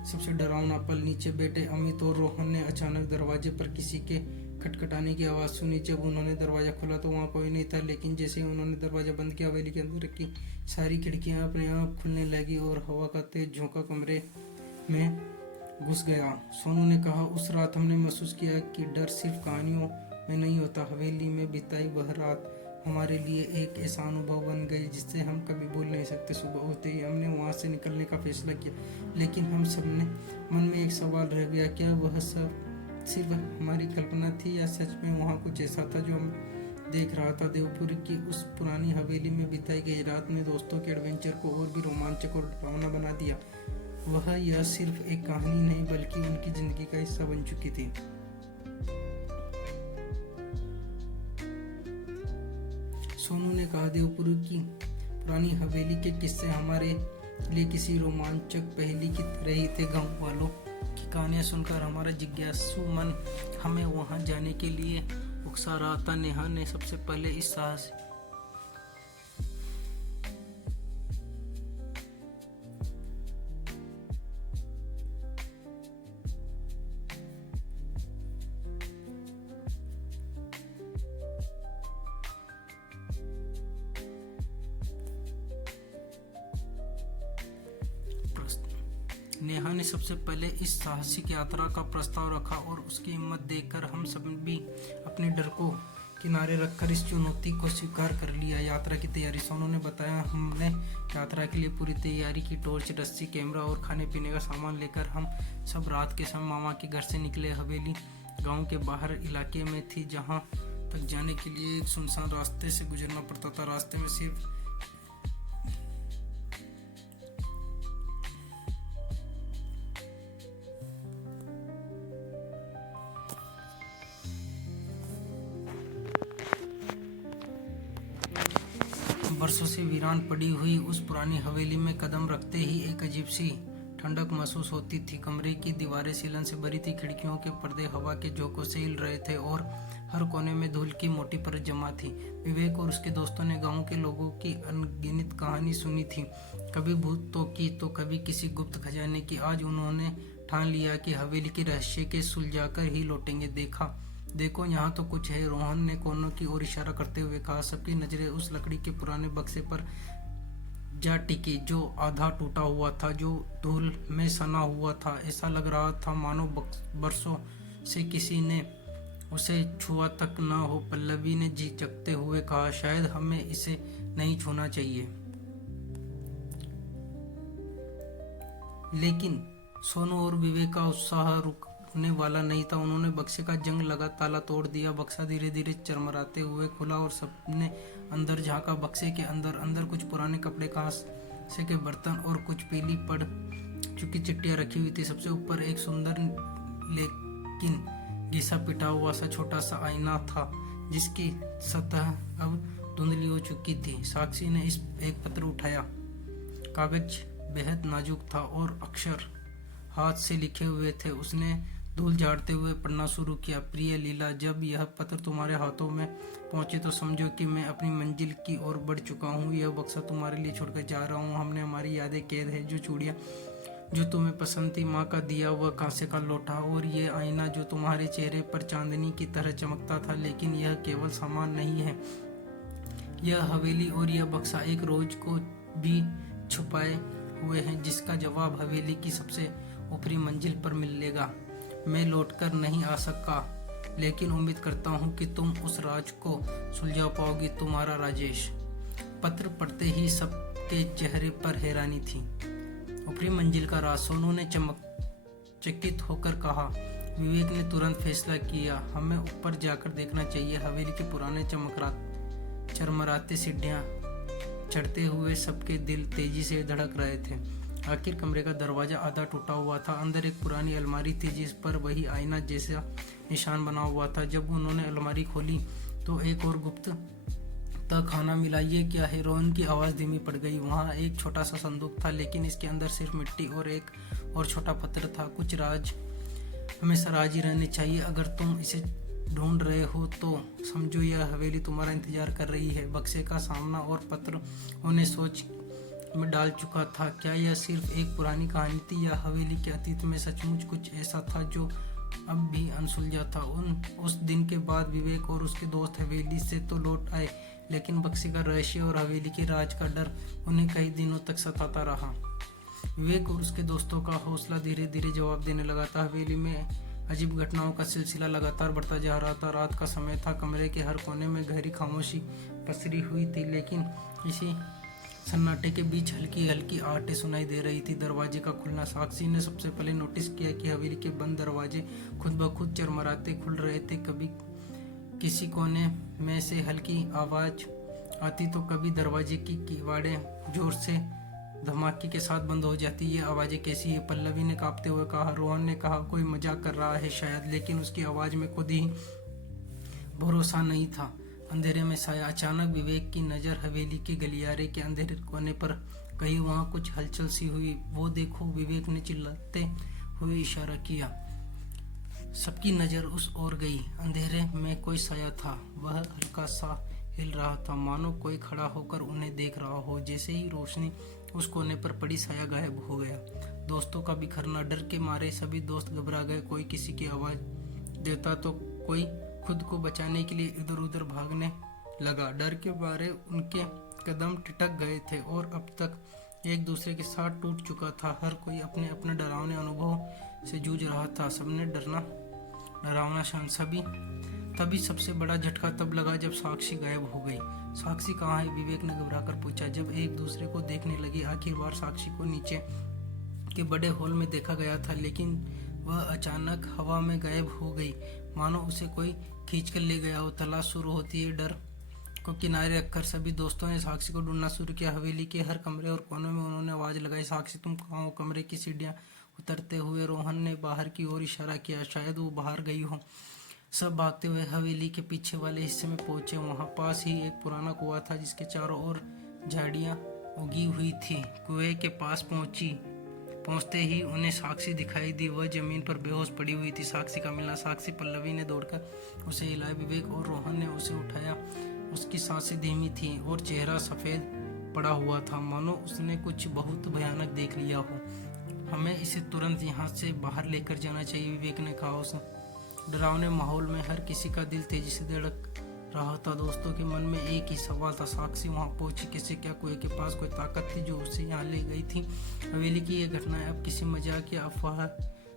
सबसे डरावना पल। नीचे बैठे अमित और रोहन ने अचानक दरवाजे पर किसी के खटखटाने की आवाज़ सुनी। जब उन्होंने दरवाज़ा खोला तो वहाँ कोई नहीं था, लेकिन जैसे ही उन्होंने दरवाज़ा बंद किया, हवेली के अंदर की सारी खिड़कियाँ अपने आप खुलने लगी और हवा का तेज झोंका कमरे में घुस गया। सोनू ने कहा, उस रात हमने महसूस किया कि डर सिर्फ कहानियों में नहीं होता। हवेली में बिताई वह रात हमारे लिए एक ऐसा अनुभव बन गई जिससे हम कभी भूल नहीं सकते। सुबह होते ही हमने वहाँ से निकलने का फैसला किया, लेकिन हम सब ने मन में एक सवाल रह गया, क्या वह सब सिर्फ हमारी कल्पना थी या सच में वहाँ कुछ ऐसा था जो हम देख रहा था। देवपुरी की उस पुरानी हवेली में बिताई गई रात ने दोस्तों के एडवेंचर को और भी रोमांचक और डरावना बना दिया। वह यह सिर्फ एक कहानी नहीं बल्कि उनकी जिंदगी का हिस्सा बन चुकी थी। सोनू ने कहा, देवपुरी की पुरानी हवेली के किस्से हमारे लिए किसी रोमांचक पहेली की तरह ही थे। गांव वालों की कहानियां सुनकर हमारा जिज्ञासु मन हमें वहां जाने के लिए उकसा रहा था। नेहा ने सबसे पहले इस साहस नेहा ने सबसे पहले इस साहसिक यात्रा का प्रस्ताव रखा और उसकी हिम्मत देखकर हम सब भी अपने डर को किनारे रखकर इस चुनौती को स्वीकार कर लिया। यात्रा की तैयारी। सोनू ने बताया, हमने यात्रा के लिए पूरी तैयारी की। टॉर्च, रस्सी, कैमरा और खाने पीने का सामान लेकर हम सब रात के समय मामा के घर से निकले। हवेली गांव के बाहर इलाके में थी, जहां तक जाने के लिए एक सुनसान रास्ते से गुजरना पड़ता था। रास्ते में सिर्फ वर्षों से वीरान पड़ी हुई उस पुरानी हवेली में कदम रखते ही एक अजीब सी ठंडक महसूस होती थी। कमरे की दीवारें सीलन से भरी थी, खिड़कियों के पर्दे हवा के झोंकों से हिल रहे थे और हर कोने में धूल की मोटी परत जमा थी। विवेक और उसके दोस्तों ने गांव के लोगों की अनगिनत कहानी सुनी थी, कभी भूतों की तो कभी किसी गुप्त खजाने की। आज उन्होंने ठान लिया कि हवेली के रहस्य के सुलझाकर ही लौटेंगे। देखो यहाँ तो कुछ है, रोहन ने कोनों की ओर इशारा करते हुए कहा। सबकी नजरें उस लकड़ी के पुराने बक्से पर जा टिकी जो आधा टूटा हुआ था, जो धूल में सना हुआ था। ऐसा लग रहा था मानो बरसों से किसी ने उसे छुआ तक न हो। पल्लवी ने झिझकते हुए कहा, शायद हमें इसे नहीं छूना चाहिए। लेकिन सोनू और विवेक का उत्साह रुकने वाला नहीं था। उन्होंने बक्से का जंग लगा ताला तोड़ दिया। बक्सा धीरे धीरे चरमराते हुए खुला और सबने अंदर झांका। बक्से के अंदर कुछ पुराने कपड़े, कांसे के बर्तन और कुछ पीली पड़ चुकी चिट्ठियाँ रखी हुई थी। सबसे ऊपर एक सुंदर लेकिन घिसा पिटा हुआ सा छोटा सा आईना था, जिसकी सतह अब धुंधली हो चुकी थी। साक्षी ने इस एक पत्र उठाया। कागज बेहद नाजुक था और अक्षर हाथ से लिखे हुए थे। उसने धूल झाड़ते हुए पढ़ना शुरू किया। प्रिय लीला, जब यह पत्र तुम्हारे हाथों में पहुंचे तो समझो कि मैं अपनी मंजिल की ओर बढ़ चुका हूँ। यह बक्सा तुम्हारे लिए छोड़कर जा रहा हूँ। हमने हमारी यादें कैद है। जो चूड़ियाँ जो तुम्हें पसंद थी, माँ का दिया हुआ कांसे का लोटा, और ये आईना जो तुम्हारे चेहरे पर चांदनी की तरह चमकता था। लेकिन यह केवल सामान नहीं है, यह हवेली और यह बक्सा एक रोज को भी छुपाए हुए हैं, जिसका जवाब हवेली की सबसे ऊपरी मंजिल पर मिलेगा। मैं लौटकर नहीं आ सका, लेकिन उम्मीद करता हूँ कि तुम उस राज को सुलझा पाओगी। तुम्हारा राजेश। पत्र पढ़ते ही सबके चेहरे पर हैरानी थी। ऊपरी मंजिल का राज, सोनू ने चकित होकर कहा। विवेक ने तुरंत फैसला किया, हमें ऊपर जाकर देखना चाहिए। हवेली के पुराने चरमराते सीढ़ियाँ चढ़ते हुए सबके दिल तेजी से धड़क रहे थे। आखिर कमरे का दरवाजा आधा टूटा हुआ था। अंदर एक पुरानी अलमारी थी, जिस पर वही आईना जैसा निशान बना हुआ था। जब उन्होंने अलमारी खोली तो एक और गुप्त खाना मिला। ये क्या है? रोहन की आवाज़ धीमी पड़ गई। वहाँ एक छोटा सा संदूक था, लेकिन इसके अंदर सिर्फ मिट्टी और एक और छोटा पत्थर था। कुछ राज हमेशा राज ही रहने चाहिए। अगर तुम इसे ढूंढ रहे हो तो समझो यह हवेली तुम्हारा इंतजार कर रही है। बक्से का सामना और पत्र उन्हें सोच में डाल चुका था। क्या यह सिर्फ एक पुरानी कहानी थी, या हवेली के अतीत में सचमुच कुछ ऐसा था जो अब भी अनसुलझा था? उस दिन के बाद विवेक और उसके दोस्त हवेली से तो लौट आए, लेकिन बक्से का रहस्य और हवेली के राज का डर उन्हें कई दिनों तक सताता रहा। विवेक और उसके दोस्तों का हौसला धीरे धीरे जवाब देने लगा था। हवेली में अजीब घटनाओं का सिलसिला लगातार बढ़ता जा रहा था। रात का समय था। कमरे के हर कोने में गहरी खामोशी पसरी हुई थी, लेकिन इसी सन्नाटे के बीच हल्की हल्की आहटें सुनाई दे रही थी। दरवाजे का खुलना। साक्षी ने सबसे पहले नोटिस किया कि हवेली के बंद दरवाजे खुद ब खुद चरमराते खुल रहे थे। कभी किसी कोने में से हल्की आवाज आती तो कभी दरवाजे की किवाड़ें जोर से धमाके के साथ बंद हो जाती। ये आवाजें कैसी है? पल्लवी ने कांपते हुए कहा। रोहन ने कहा, कोई मजाक कर रहा है शायद, लेकिन उसकी आवाज में खुद ही भरोसा नहीं था। अंधेरे में साया। अचानक विवेक की नज़र हवेली के गलियारे के अंधेरे कोने पर गई। वहाँ कुछ हलचल सी हुई। वो देखो, विवेक ने चिल्लाते हुए इशारा किया। सबकी नज़र उस ओर गई। अंधेरे में कोई साया था। वह हल्का सा हिल रहा था, मानो कोई खड़ा होकर उन्हें देख रहा हो। जैसे ही रोशनी उस कोने पर पड़ी, साया गायब हो गया। दोस्तों का बिखरना। डर के मारे सभी दोस्त घबरा गए। कोई किसी की आवाज़ देता तो कोई खुद को बचाने के लिए इधर उधर भागने लगा। डर के मारे उनके कदम ठिठक गए थे और अब तक एक दूसरे के साथ टूट चुका था। हर कोई अपने अपने डरावने अनुभव से जूझ रहा था। सबने डरावना क्षण। तभी सबसे बड़ा झटका तब लगा जब साक्षी गायब हो गई। साक्षी कहाँ है? विवेक ने घबराकर पूछा। जब एक दूसरे को देखने लगे, आखिर बार साक्षी को नीचे के बड़े हॉल में देखा गया था, लेकिन वह अचानक हवा में गायब हो गई, मानो उसे कोई खींच कर ले गया हो। तलाश शुरू होती है। डर को किनारे रखकर सभी दोस्तों ने साक्षी को ढूंढना शुरू किया। हवेली के हर कमरे और कोने में उन्होंने आवाज़ लगाई, साक्षी तुम कहाँ हो? कमरे की सीढ़ियाँ उतरते हुए रोहन ने बाहर की ओर इशारा किया। शायद वो बाहर गई हो। सब भागते हुए हवेली के पीछे वाले हिस्से में पहुंचे। वहां पास ही एक पुराना कुआं था, जिसके चारों ओर झाड़ियां उगी हुई थी। कुएं के पास पहुंचते ही उन्हें साक्षी दिखाई दी। वह जमीन पर बेहोश पड़ी हुई थी। साक्षी का मिलना। साक्षी। पल्लवी ने दौड़कर उसे हिलाया। विवेक और रोहन ने उसे उठाया। उसकी सांसें धीमी थी और चेहरा सफ़ेद पड़ा हुआ था, मानो उसने कुछ बहुत भयानक देख लिया हो। हमें इसे तुरंत यहाँ से बाहर लेकर जाना चाहिए, विवेक ने कहा। उस डरावने माहौल में हर किसी का दिल तेजी से धड़क रहा था। दोस्तों के मन में एक ही सवाल था, साक्षी वहां पहुंची कैसे? क्या कुएं के पास कोई ताकत थी जो उसे यहाँ ले गई थी? हवेली की ये घटना अब किसी मजाक या अफवाह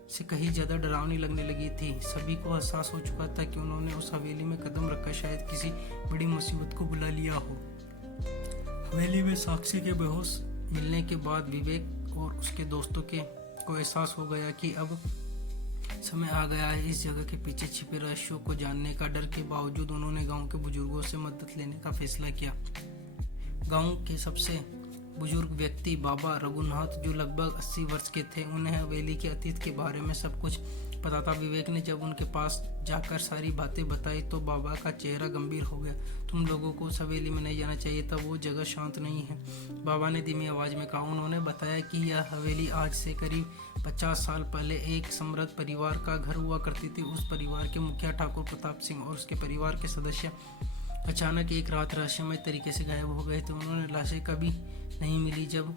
से कहीं ज़्यादा डरावनी लगने लगी थी। सभी को एहसास हो चुका था कि उन्होंने उस हवेली में कदम रखकर शायद किसी बड़ी मुसीबत को बुला लिया हो। हवेली में साक्षी के बेहोश मिलने के बाद विवेक और उसके दोस्तों को एहसास हो गया कि अब समय आ गया है इस जगह के पीछे छिपे रहस्यों को जानने का। डर के बावजूद उन्होंने गांव के बुजुर्गों से मदद लेने का फैसला किया। गांव के सबसे बुजुर्ग व्यक्ति बाबा रघुनाथ जो लगभग 80 वर्ष के थे, उन्हें हवेली के अतीत के बारे में सब कुछ पता था। विवेक ने जब उनके पास जाकर सारी बातें बताई तो बाबा का चेहरा गंभीर हो गया। तुम लोगों को उस हवेली में नहीं जाना चाहिए था, वो जगह शांत नहीं है, बाबा ने धीमी आवाज में कहा। उन्होंने बताया कि यह हवेली आज से करीब 50 साल पहले एक समृद्ध परिवार का घर हुआ करती थी। उस परिवार के मुखिया ठाकुर प्रताप सिंह और उसके परिवार के सदस्य अचानक एक रात रहस्यमय तरीके से गायब हो गए थे। उन्होंने लाशें कभी नहीं मिली। जब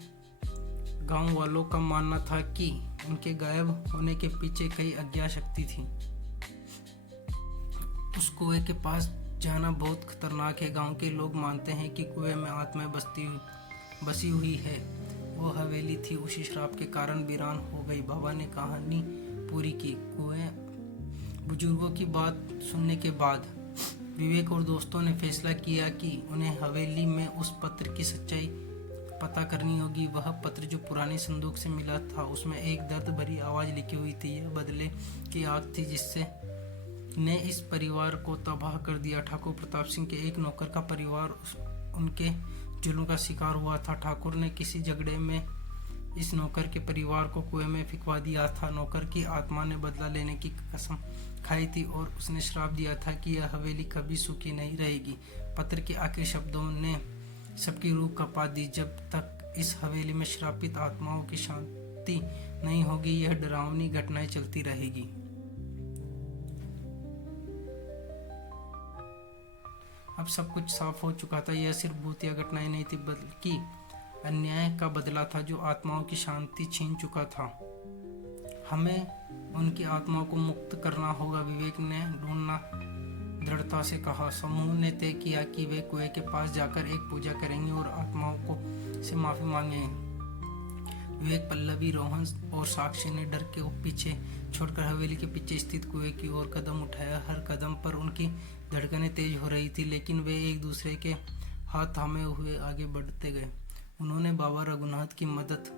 गांव वालों का मानना था कि उनके गायब होने के पीछे कई अज्ञात शक्ति थी। उस कुएं के पास जाना बहुत खतरनाक है। गांव के लोग मानते हैं कि कुएं में आत्माएं बसी हुई है। वो हवेली थी उसी श्राप के कारण वीरान हो गई। बाबा ने कहानी पूरी की। कुएं बुजुर्गों की बात सुनने के बाद विवेक और दोस्तों ने फैसला किया कि उन्हें हवेली में उस पत्र की सच्चाई पता करनी होगी। वह पत्र जो पुराने संदूक से मिला था, उसमें एक दर्द भरी आवाज लिखी हुई थी। यह बदले की आग थी जिससे ने इस परिवार को तबाह कर दिया। ठाकुर प्रताप सिंह के एक नौकर का परिवार उनके जुल्म का शिकार हुआ था। ठाकुर ने किसी झगड़े में इस नौकर के परिवार को कुएं में फिकवा दिया था। नौकर की आत्मा ने बदला लेने की कसम खाई थी और उसने श्राप दिया था कि यह हवेली कभी सुखी नहीं रहेगी। पत्र के आखिरी शब्दों ने सबकी रूह कपा दी। जब तक इस हवेली में श्रापित आत्माओं की शांति नहीं होगी, यह डरावनी घटनाएं चलती रहेगी। अब सब कुछ साफ हो चुका था। यह सिर्फ भूतिया घटनाएं नहीं थी, बल्कि अन्याय का बदला था जो आत्माओं की शांति छीन चुका था। हमें उनकी आत्माओं को मुक्त करना होगा, विवेक ने ढूंढना दृढ़ता से कहा। समूह ने तय किया कि वे कुएं के पास जाकर एक पूजा करेंगे और आत्माओं को से माफी मांगेंगे। विवेक, पल्लवी, रोहन और साक्षी ने डर के पीछे छोड़कर हवेली के पीछे स्थित कुएं की ओर कदम उठाया। हर कदम पर उनकी धड़कनें तेज हो रही थी, लेकिन वे एक दूसरे के हाथ थामे हुए आगे बढ़ते गए। उन्होंने बाबा रघुनाथ की मदद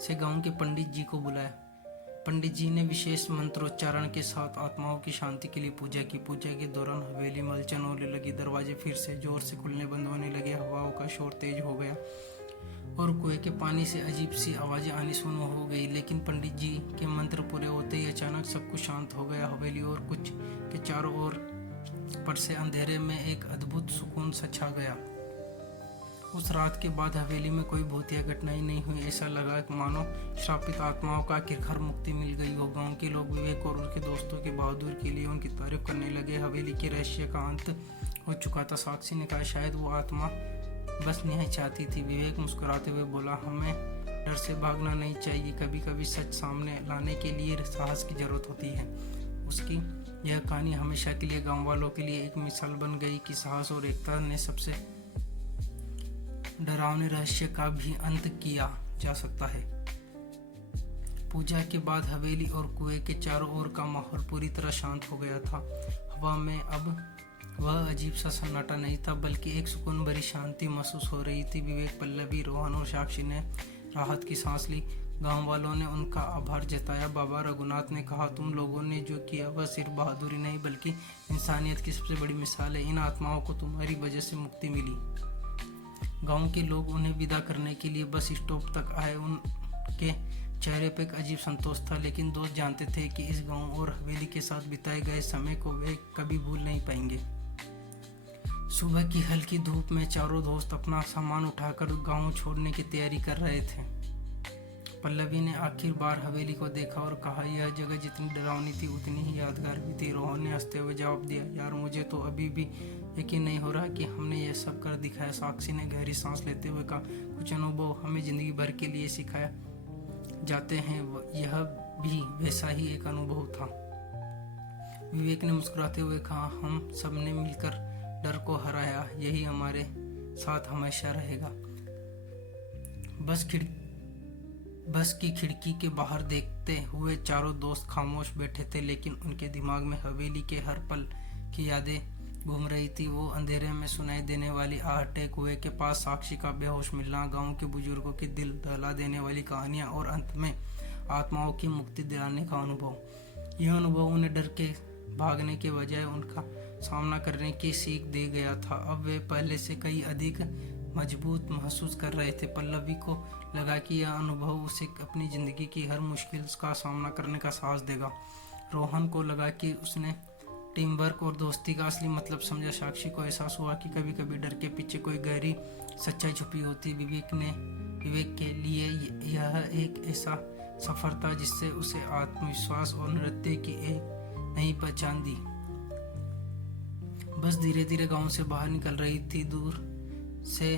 से गांव के पंडित जी को बुलाया। पंडित जी ने विशेष मंत्रोच्चारण के साथ आत्माओं की शांति के लिए पूजा की। पूजा के दौरान हवेली में हलचल होने लगी। दरवाजे फिर से जोर से खुलने बंद होने लगे। हवाओं का शोर तेज हो गया और कुएं के पानी से अजीब सी आवाजें आनी शुरू हो गई। लेकिन पंडित जी के मंत्र पूरे होते ही अचानक सब कुछ शांत हो गया। हवेली और कुछ के चारों ओर पर से अंधेरे में एक अद्भुत सुकून सा छा गया। उस रात के बाद हवेली में कोई भूतिया घटनाएं नहीं हुई। ऐसा लगा कि मानो श्रापित आत्माओं का आखिरकार मुक्ति मिल गई हो। गांव के लोग विवेक और उसके दोस्तों के बहादुर के लिए उनकी तारीफ करने लगे। हवेली के रहस्य का अंत हो चुका था। साक्षी ने कहा, शायद वो आत्मा बस न्याय चाहती थी। विवेक मुस्कुराते हुए बोला, हमें डर से भागना नहीं चाहिए। कभी कभी सच सामने लाने के लिए साहस की जरूरत होती है। उसकी यह कहानी हमेशा के लिए गांव वालों के लिए एक मिसाल बन गई कि साहस और एकता ने सबसे डरावने रहस्य का भी अंत किया जा सकता है। पूजा के बाद हवेली और कुएं के चारों ओर का माहौल पूरी तरह शांत हो गया था। हवा में अब वह अजीब सा सन्नाटा नहीं था, बल्कि एक सुकून भरी शांति महसूस हो रही थी। विवेक, पल्लवी, रोहन और साक्षी ने राहत की सांस ली। गांव वालों ने उनका आभार जताया। बाबा रघुनाथ ने कहा, तुम लोगों ने जो किया वह सिर्फ बहादुरी नहीं बल्कि इंसानियत की सबसे बड़ी मिसाल है। इन आत्माओं को तुम्हारी वजह से मुक्ति मिली। गांव के लोग उन्हें विदा करने के लिए बस स्टॉप तक आए। उनके चेहरे पर एक अजीब संतोष था, लेकिन दोस्त जानते थे कि इस गांव और हवेली के साथ बिताए गए समय को वे कभी भूल नहीं पाएंगे। सुबह की हल्की धूप में चारों दोस्त अपना सामान उठाकर गांव छोड़ने की तैयारी कर रहे थे। पल्लवी ने आखिर बार हवेली को देखा और कहा, यह जगह जितनी डरावनी थी उतनी ही यादगार भी थी। रोहन ने हंसते हुए जवाब दिया, यार मुझे तो अभी भी यकीन नहीं हो रहा कि हमने यह सब कर दिखाया। साक्षी ने गहरी सांस लेते हुए कहा, कुछ अनुभव हमें जिंदगी भर के लिए सिखाया जाते हैं, यह भी वैसा ही एक अनुभव था। विवेक ने मुस्कुराते हुए कहा, हम सब ने मिलकर डर को हराया, यही हमारे साथ हमेशा रहेगा। बस की खिड़की के बाहर देखते हुए चारों दोस्त खामोश बैठे थे, लेकिन उनके दिमाग में हवेली के हर पल की यादें घूम रही थी। वो अंधेरे में सुनाई देने वाली आहटें, कुएं के पास साक्षी का बेहोश मिलना, गांव के बुजुर्गों की दिल दहला देने वाली कहानियां और अंत में आत्माओं की मुक्ति दिलाने का अनुभव। यह अनुभव उन्हें डर के भागने के बजाय उनका सामना करने की सीख दे गया था। अब वे पहले से कई अधिक मजबूत महसूस कर रहे थे। पल्लवी को लगा कि यह अनुभव उसे अपनी ज़िंदगी की हर मुश्किल का सामना करने का साहस देगा। रोहन को लगा कि उसने टीम वर्क और दोस्ती का असली मतलब समझा। साक्षी को एहसास हुआ कि कभी कभी डर के पीछे कोई गहरी सच्चाई छुपी होती। विवेक के लिए यह एक ऐसा सफर था जिससे उसे आत्मविश्वास और नृत्य की एक नई पहचान दी। बस धीरे धीरे गांव से बाहर निकल रही थी। दूर से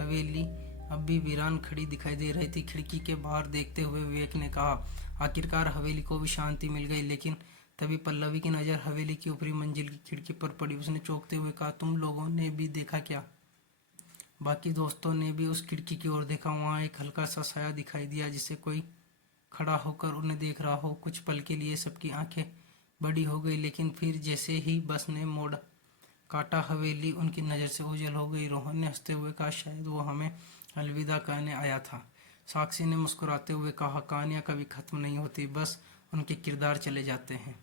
हवेली अब भी वीरान खड़ी दिखाई दे रही थी। खिड़की के बाहर देखते हुए विवेक ने कहा, आखिरकार हवेली को भी शांति मिल गई। लेकिन तभी पल्लवी की नज़र हवेली की ऊपरी मंजिल की खिड़की पर पड़ी। उसने चौंकते हुए कहा, तुम लोगों ने भी देखा क्या? बाकी दोस्तों ने भी उस खिड़की की ओर देखा। वहाँ एक हल्का सा साया दिखाई दिया, जिसे कोई खड़ा होकर उन्हें देख रहा हो। कुछ पल के लिए सबकी आंखें बड़ी हो गई, लेकिन फिर जैसे ही बस ने मोड़ काटा, हवेली उनकी नज़र से ओझल हो गई। रोहन ने हंसते हुए कहा, शायद वो हमें अलविदा कहने आया था। साक्षी ने मुस्कुराते हुए कहा, कहानियाँ कभी ख़त्म नहीं होती, बस उनके किरदार चले जाते हैं।